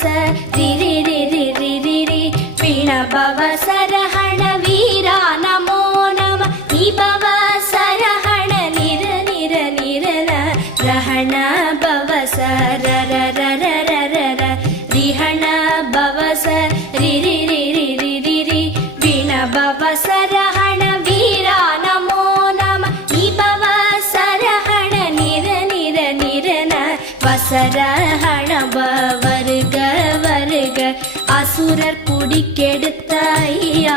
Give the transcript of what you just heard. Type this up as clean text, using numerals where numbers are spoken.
பவச ரிரி ரிரி ரிரி ரி வீண பவசரஹண வீரா நமோ நம நிபவ சரஹண நிர நிர நிரன ரஹண பவச ரர ரர ரர ரிஹண பவச ரிரி ரிரி ரிரி ரி வீண பவசரஹண வீரா நமோ நம நிபவ சரஹண நிர நிர நிரன வசரஹண வருக வருக அசுரர் குடிக்கெடுத்த ஐயா